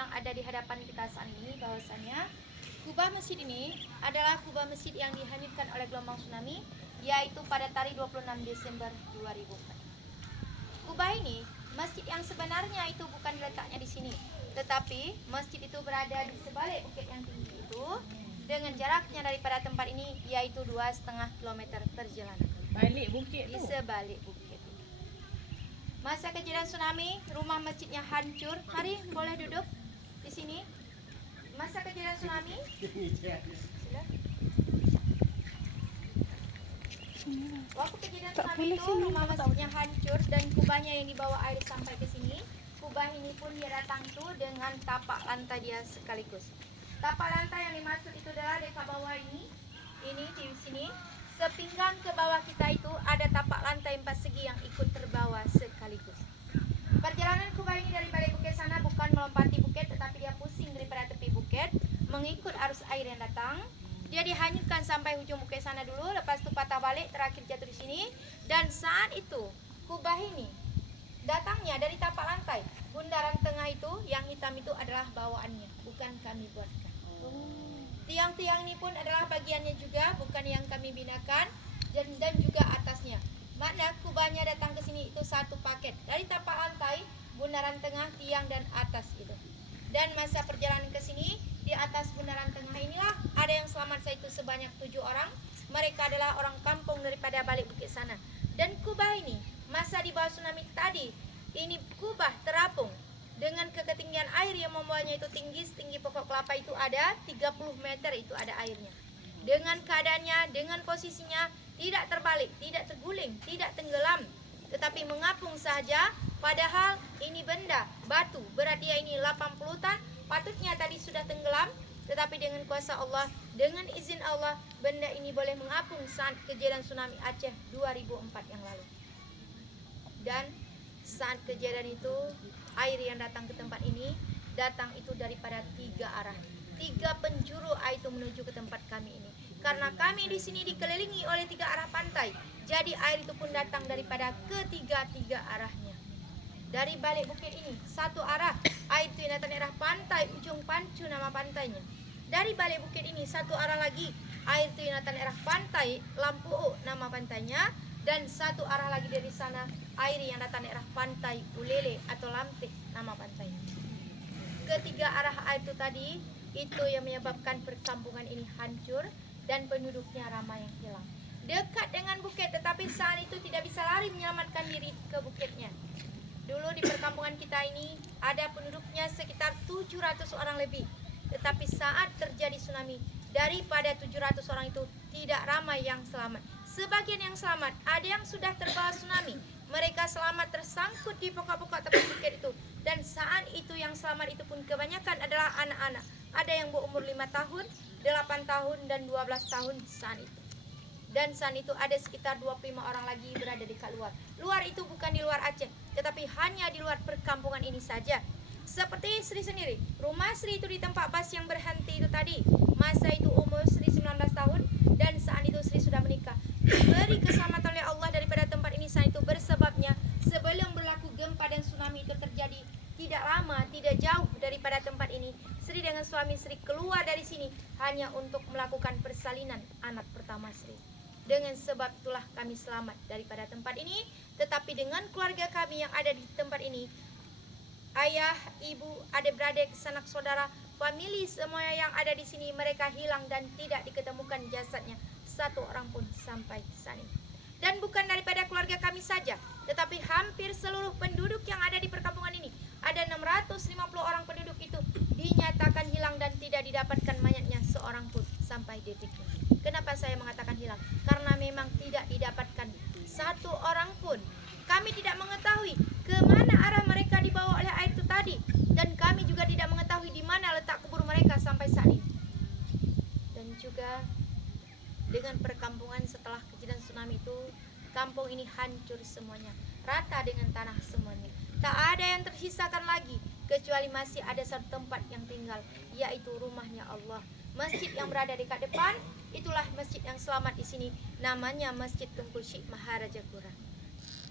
yang ada di hadapan kita saat ini bahwasannya kubah masjid ini adalah kubah masjid yang dihanyutkan oleh gelombang tsunami, yaitu pada tarikh 26 Desember 2004. Kubah ini, masjid yang sebenarnya itu bukan letaknya di sini, tetapi masjid itu berada di sebalik bukit yang tinggi itu dengan jaraknya daripada tempat ini yaitu 2,5 km perjalanan. Balik bukit Di tu. sebalik bukit. Masa kejadian tsunami, rumah masjidnya hancur. Mari boleh duduk di sini. Masa kejadian tsunami, sila. Waktu kejadian tsunami itu rumah masjidnya hancur dan kubahnya yang dibawa air sampai ke sini. Kubah ini pun dia datang tuh dengan tapak lantai dia sekaligus. Tapak lantai yang dimaksud itu adalah dekat bawah ini di sini. Sepinggang ke bawah kita itu ada tapak lantai 4 segi yang ikut terbawa sekaligus. Perjalanan kubah ini dari balik bukit sana bukan melompati bukit, tetapi dia pusing daripada tepi bukit mengikut arus air yang datang. Dia dihanyutkan sampai ujung bukit sana dulu, lepas itu patah balik, terakhir jatuh di sini. Dan saat itu kubah ini datangnya dari tapak lantai. Bundaran tengah itu yang hitam itu adalah bawaannya, bukan kami buatkan. Tiang-tiang ini pun adalah bagiannya juga, bukan yang kami binakan, dan juga atasnya. Makna kubahnya datang ke sini itu satu paket dari tapak lantai, bundaran tengah, tiang dan atas itu. Dan masa perjalanan ke sini di atas bundaran tengah inilah ada yang selamat saya itu sebanyak 7 orang. Mereka adalah orang kampung daripada balik bukit sana. Dan kubah ini masa di bawah tsunami tadi, ini kubah terapung dengan ketinggian air yang membawanya itu tinggi, setinggi pokok kelapa itu ada 30 meter itu ada airnya. Dengan keadaannya, dengan posisinya tidak terbalik, tidak terguling, tidak tenggelam, tetapi mengapung saja. Padahal ini benda batu berat dia ini 80 ton, patutnya tadi sudah tenggelam, tetapi dengan kuasa Allah, dengan izin Allah, benda ini boleh mengapung saat kejadian tsunami Aceh 2004 yang lalu. Dan saat kejadian itu air yang datang ke tempat ini datang itu daripada 3 arah, 3 penjuru air itu menuju ke tempat kami ini. Karena kami di sini dikelilingi oleh 3 arah pantai, jadi air itu pun datang daripada ketiga-tiga arahnya. Dari balik bukit ini satu arah air itu yang datang daerah pantai Ujung Pancu nama pantainya. Dari balik bukit ini satu arah lagi air itu yang datang daerah pantai Lampuo nama pantainya. Dan satu arah lagi dari sana air yang datang daerah pantai Ulele atau Lampik nama pantainya. Ketiga arah air itu tadi itu yang menyebabkan perkampungan ini hancur dan penduduknya ramai yang hilang. Dekat dengan bukit, tetapi saat itu tidak bisa lari menyelamatkan diri ke bukitnya. Dulu di perkampungan kita ini ada penduduknya sekitar 700 orang lebih. Tetapi saat terjadi tsunami, daripada 700 orang itu tidak ramai yang selamat. Sebagian yang selamat, ada yang sudah terbawa tsunami. Mereka selamat tersangkut di pokok-pokok tepi bukit itu. Dan saat itu yang selamat itu pun kebanyakan adalah anak-anak. Ada yang berumur 5 tahun, 8 tahun, dan 12 tahun saat itu. Dan saat itu ada sekitar 25 orang lagi berada di luar. Luar itu bukan di luar Aceh, tetapi hanya di luar perkampungan ini saja. Seperti Sri sendiri, rumah Sri itu di tempat bas yang berhenti itu tadi. Masa itu umur Sri 19 tahun dan saat itu Sri sudah menikah. Diberi keselamatan oleh Allah daripada tempat ini saat itu bersebabnya sebelum berlaku gempa dan tsunami itu terjadi tidak lama, tidak jauh daripada tempat ini, Sri dengan suami Sri keluar dari sini hanya untuk melakukan persalinan anak pertama Sri. Dengan sebab itulah kami selamat daripada tempat ini, tetapi dengan keluarga kami yang ada di tempat ini, ayah, ibu, adik-beradik, sanak saudara, famili semua yang ada di sini mereka hilang dan tidak diketemukan jasadnya satu orang pun sampai saat ini. Dan bukan daripada keluarga kami saja, tetapi hampir seluruh penduduk yang ada di perkampungan ini, ada 650 orang penduduk itu dinyatakan hilang dan tidak didapatkan mayatnya seorang pun sampai detik ini. Kenapa saya mengatakan hilang? Karena memang tidak didapatkan satu orang pun. Kami tidak mengetahui ke mana arah mereka dibawa oleh air itu tadi, dan kami juga tidak mengetahui di mana letak kubur mereka sampai saat ini. Dan juga dengan perkampungan setelah kejadian tsunami itu, kampung ini hancur semuanya, rata dengan tanah semuanya. Tak ada yang tersisakan lagi, kecuali masih ada satu tempat yang tinggal, yaitu rumahnya Allah. Masjid yang berada dekat depan, itulah masjid yang selamat di sini, namanya Masjid Tunku Syekh Maharajapura.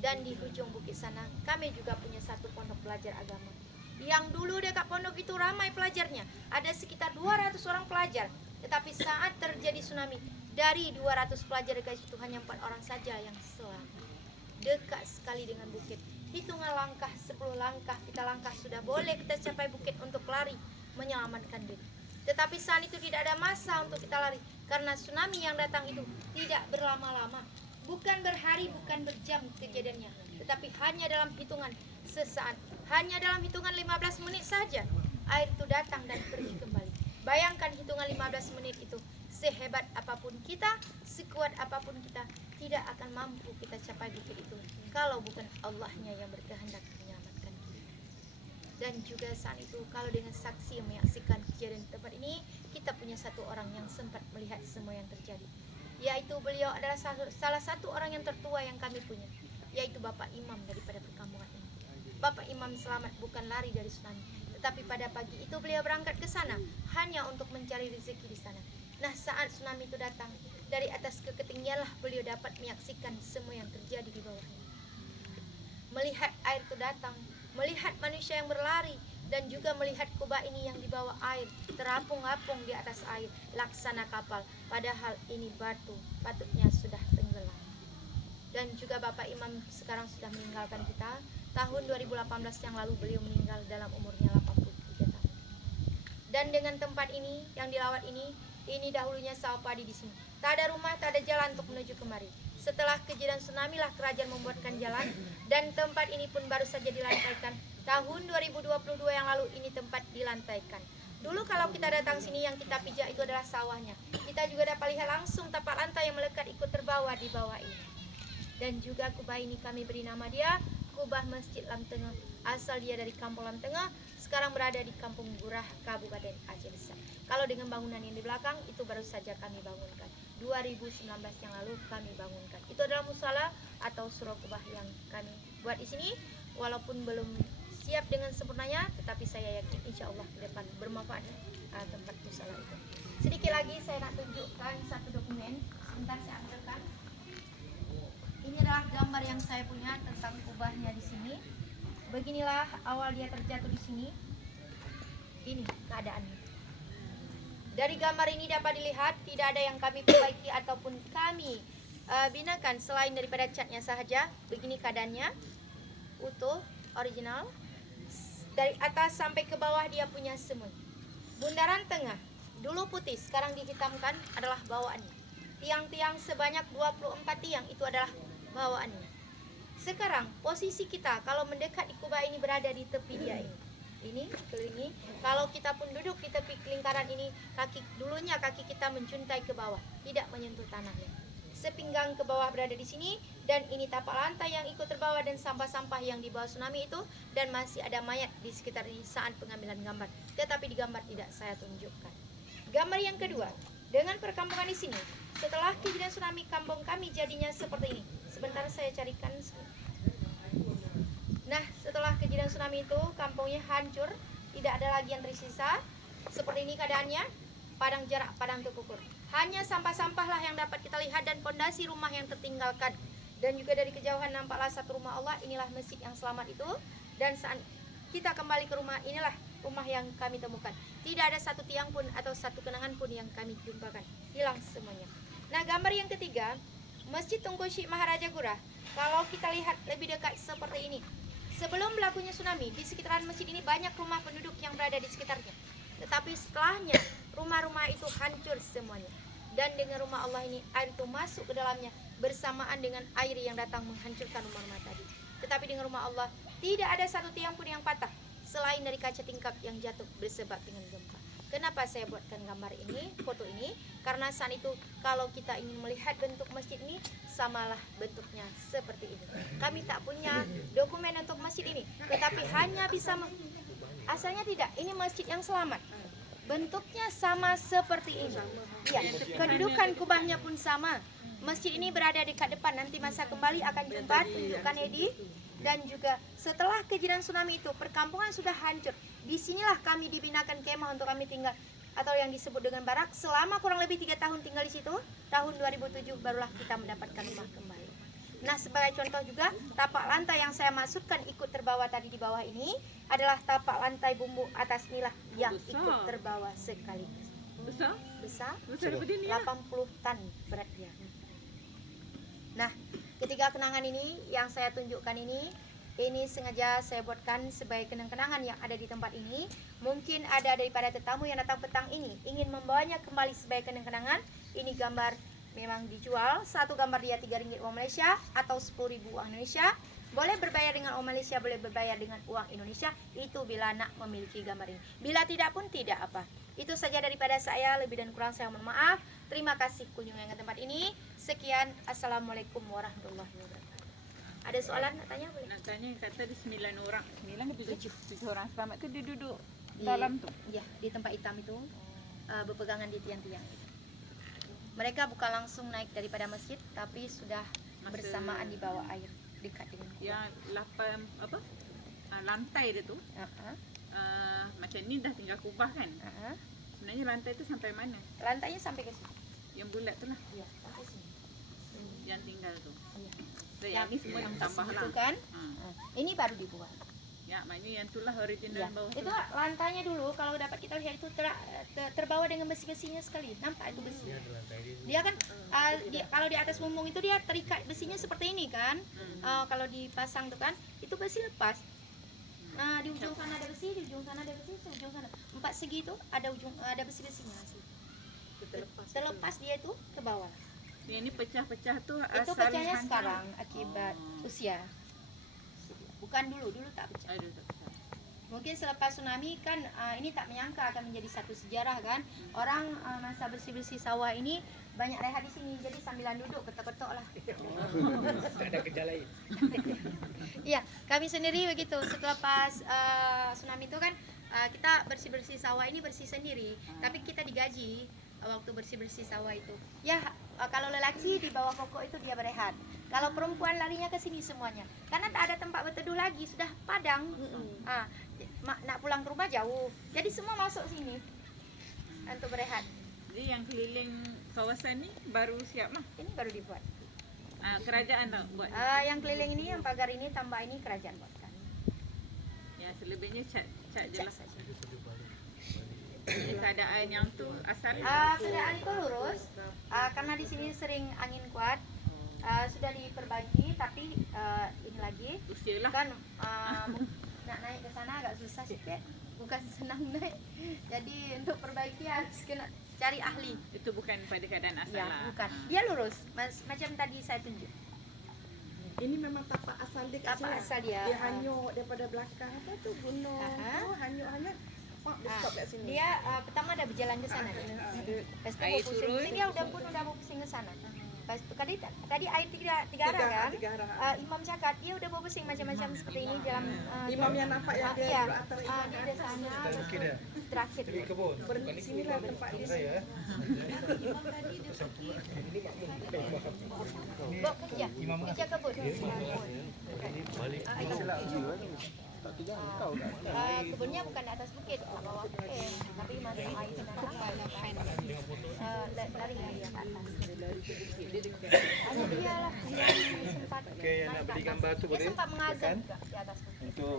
Dan di ujung bukit sana, kami juga punya satu pondok belajar agama. Yang dulu dekat pondok itu ramai pelajarnya, ada sekitar 200 orang pelajar. Tetapi saat terjadi tsunami, dari 200 pelajar dekat situ hanya 4 orang saja yang selamat. Dekat sekali dengan bukit. Hitungan langkah, 10 langkah kita langkah sudah boleh kita capai bukit untuk lari menyelamatkan diri. Tetapi saat itu tidak ada masa untuk kita lari, karena tsunami yang datang itu tidak berlama-lama. Bukan berhari, bukan berjam kejadiannya, tetapi hanya dalam hitungan sesaat. Hanya dalam hitungan 15 menit saja air itu datang dan pergi kembali. Bayangkan hitungan 15 menit itu, sehebat apapun kita, sekuat apapun kita, tidak akan mampu kita capai bukit itu kalau bukan Allahnya yang berkehendak menyelamatkan kita. Dan juga saat itu kalau dengan saksi yang menyaksikan kejadian di tempat ini, kita punya satu orang yang sempat melihat semua yang terjadi, yaitu beliau adalah salah satu orang yang tertua yang kami punya, yaitu Bapak Imam daripada perkampungan ini. Bapak Imam selamat bukan lari dari tsunami, tetapi pada pagi itu beliau berangkat ke sana hanya untuk mencari rezeki di sana. Nah, saat tsunami itu datang, dari atas ke ketinggianlah beliau dapat menyaksikan semua yang terjadi di bawahnya. Melihat air itu datang, melihat manusia yang berlari, dan juga melihat kubah ini yang dibawa air, terapung-apung di atas air, laksana kapal. Padahal ini batu, patutnya sudah tenggelam. Dan juga Bapak Imam sekarang sudah meninggalkan kita. Tahun 2018 yang lalu beliau meninggal dalam umurnya 83 tahun. Dan dengan tempat ini yang dilawat ini dahulunya sawah padi di sini. Tak ada rumah, tak ada jalan untuk menuju kemari. Setelah kejadian tsunami lah kerajaan membuatkan jalan, dan tempat ini pun baru saja dilantaikan. Tahun 2022 yang lalu ini tempat dilantaikan. Dulu kalau kita datang sini yang kita pijak itu adalah sawahnya. Kita juga dapat lihat langsung tapak lantai yang melekat ikut terbawa di bawah ini. Dan juga kubah ini kami beri nama dia Kubah Masjid Lam Tengah. Asal dia dari Kampung Lam Tengah, sekarang berada di Kampung Gurah, Kabupaten Aceh Besar. Kalau dengan bangunan yang di belakang itu baru saja kami bangunkan. 2019 yang lalu kami bangunkan. Itu adalah musala atau surau kubah yang kami buat di sini. Walaupun belum siap dengan sempurnanya, tetapi saya yakin insya Allah ke depan bermanfaat tempat musala itu. Sedikit lagi saya nak tunjukkan satu dokumen. Sebentar saya ambilkan. Ini adalah gambar yang saya punya tentang kubahnya di sini. Beginilah awal dia terjatuh di sini. Ini keadaannya. Dari gambar ini dapat dilihat tidak ada yang kami perbaiki ataupun kami binakan selain daripada catnya sahaja. Begini keadaannya, utuh, original. Dari atas sampai ke bawah dia punya semut. Bundaran tengah, dulu putih, sekarang dihitamkan adalah bawaannya. Tiang-tiang sebanyak 24 tiang itu adalah bawaannya. Sekarang posisi kita kalau mendekat di kubah ini berada di tepi dia ini. Ini ke ini. Kalau kita pun duduk di tepi lingkaran ini, kaki kita mencuntai ke bawah, tidak menyentuh tanahnya. Sepinggang ke bawah berada di sini, dan ini tapak lantai yang ikut terbawa dan sampah-sampah yang dibawa tsunami itu, dan masih ada mayat di sekitar ini saat pengambilan gambar. Tetapi di gambar tidak saya tunjukkan. Gambar yang kedua, dengan perkampungan di sini. Setelah kejadian tsunami, kampung kami jadinya seperti ini. Sebentar saya carikan. Nah, setelah kejadian tsunami itu, kampungnya hancur, tidak ada lagi yang tersisa. Seperti ini keadaannya, padang jarak, padang terkukur. Hanya sampah-sampah lah yang dapat kita lihat dan pondasi rumah yang tertinggalkan. Dan juga dari kejauhan nampaklah satu rumah Allah, inilah masjid yang selamat itu. Dan saat kita kembali ke rumah, inilah rumah yang kami temukan. Tidak ada satu tiang pun atau satu kenangan pun yang kami jumpakan. Hilang semuanya. Nah, gambar yang ketiga, Masjid Tunku Syekh Maharaja Gurah. Kalau kita lihat lebih dekat seperti ini. Sebelum berlakunya tsunami, di sekitaran masjid ini banyak rumah penduduk yang berada di sekitarnya. Tetapi setelahnya, rumah-rumah itu hancur semuanya. Dan dengan rumah Allah ini, air itu masuk ke dalamnya bersamaan dengan air yang datang menghancurkan rumah-rumah tadi. Tetapi dengan rumah Allah, tidak ada satu tiang pun yang patah, selain dari kaca tingkap yang jatuh bersebab dengan gempa. Kenapa saya buatkan gambar ini, foto ini? Karena saat itu kalau kita ingin melihat bentuk masjid ini, samalah bentuknya seperti ini. Kami tak punya dokumen untuk masjid ini, tetapi hanya bisa asalnya tidak, ini masjid yang selamat. Bentuknya sama seperti ini. Ya, kedudukan kubahnya pun sama. Masjid ini berada dekat depan, nanti masa kembali akan jumpa, tunjukkan Edi. Dan juga setelah kejadian tsunami itu, perkampungan sudah hancur. Disinilah kami dibinakan kemah untuk kami tinggal, atau yang disebut dengan barak. Selama kurang lebih 3 tahun tinggal di situ. Tahun 2007 barulah kita mendapatkan rumah kembali. Nah, sebagai contoh juga, tapak lantai yang saya maksudkan ikut terbawa tadi di bawah ini adalah tapak lantai bumbu atas inilah yang ikut terbawa sekaligus. Besar? Besar? Besar daripada ini ya? 80 tan berat dia. Nah, ketiga kenangan ini yang saya tunjukkan ini sengaja saya buatkan sebagai kenang-kenangan yang ada di tempat ini. Mungkin ada daripada tetamu yang datang petang ini ingin membawanya kembali sebagai kenang-kenangan. Ini gambar memang dijual, satu gambar dia Rp3 uang Malaysia atau Rp10.000 uang Indonesia. Boleh berbayar dengan uang Malaysia, boleh berbayar dengan uang Indonesia. Itu bila nak memiliki gambar ini. Bila tidak pun tidak apa. Itu saja daripada saya, lebih dan kurang saya mohon maaf. Terima kasih kunjungan ke tempat ini. Sekian, Assalamualaikum warahmatullahi wabarakatuh. Ada soalan nak tanya boleh? Nak tanya kata ada 9 orang. 9 ke 7 orang selamat tu dia duduk Di- dalam tu. Ya, di tempat hitam itu berpegangan di tiang-tiang. Mereka bukan langsung naik daripada masjid, tapi sudah bersamaan di bawah air dekat dengan kubah. Yang 8 apa? Lantai dia tu. Macam ni dah tinggal kubah kan. Sebenarnya lantai tu sampai mana? Lantainya sampai ke sini. Yang bulat tu lah. Ya, sampai sini. Yang tinggal tu. Ya. So, yang ni semua Yang tambah itu lah. kan? Ha. Ini baru dibuat. Ya, maknanya yang tu lah original Ya. bawah tu. Itu lantainya dulu kalau dapat kita lihat itu terbawa dengan besi-besinya sekali. Nampak itu besi. Dia kan kalau di atas bumbung itu dia terikat besinya seperti ini kan. Kalau dipasang tuh kan itu besi lepas. Nah, di ujung sana ada besi, di ujung sana ada besi, di ujung sana. 4 segi itu ada besi-besinya asli. Terlepas dia itu ke bawah. Yang ni pecah-pecah tu Itu asal pecahnya hancur. sekarang akibat usia. Bukan dulu tak pecah. Aduh, tak pecah. Mungkin selepas tsunami kan ini tak menyangka akan menjadi satu sejarah kan. Orang masa bersih-bersih sawah ini banyak rehat di sini. Jadi sambilan duduk ketok-ketok lah. Tak ada kerja lain. Iya, kami sendiri begitu. Setelah pas tsunami itu kan kita bersih-bersih sawah ini bersih sendiri. Tapi kita digaji waktu bersih-bersih sawah itu. Ya, kalau lelaki di bawah pokok itu dia berehat. Kalau perempuan larinya ke sini semuanya. Karena tak ada tempat berteduh lagi, sudah padang. Nak pulang ke rumah jauh. Jadi semua masuk sini untuk berehat. Jadi yang keliling kawasan ni baru siap lah. Ini baru dibuat. Kerajaan tak buat. Yang keliling ini, yang pagar ini, tambah ini kerajaan buatkan. Ya, selebihnya cat je Cat lah. saja. Jadi keadaan yang tu asal Keadaan itu lurus karena di sini sering angin kuat. Sudah diperbaiki, tapi ini lagi usia lah. kan nak naik ke sana agak susah sikit, bukan senang naik. Jadi untuk perbaiki harus kena cari ahli. Itu bukan pada keadaan asal Ya, lah. bukan. Dia lurus, macam tadi saya tunjuk. Ini memang tapak asal dia kat Tapak sini. asal dia. Dia hanyut daripada belakang apa tu gunung. Tu hanyut-hanyut. Dia stop kat sini. Dia pertama ada berjalan ke sana. Lepas tu Air mau pusing. turun. Dia udah mau pusing ke sana. Lepas tu tadi air tiga arah kan. Tiga arah. Imam cakap dia udah mau pusing macam-macam seperti ini dalam Imam yang nampak yang dia iya, duduk atas itu. dia di sana terakhir. Di kebun. Berhenti sini lah tempat dia. Saya. Bawa kerja. Kerja kebun. Kebunnya bukan di atas bukit, bawah bukit, tapi masuk air ke dalam. Lari dia ke atas. Ada dia lah yang sempat. Okey, yang nak beli gambar tu Dia boleh sempat mengazan tekan juga di atas bukit. untuk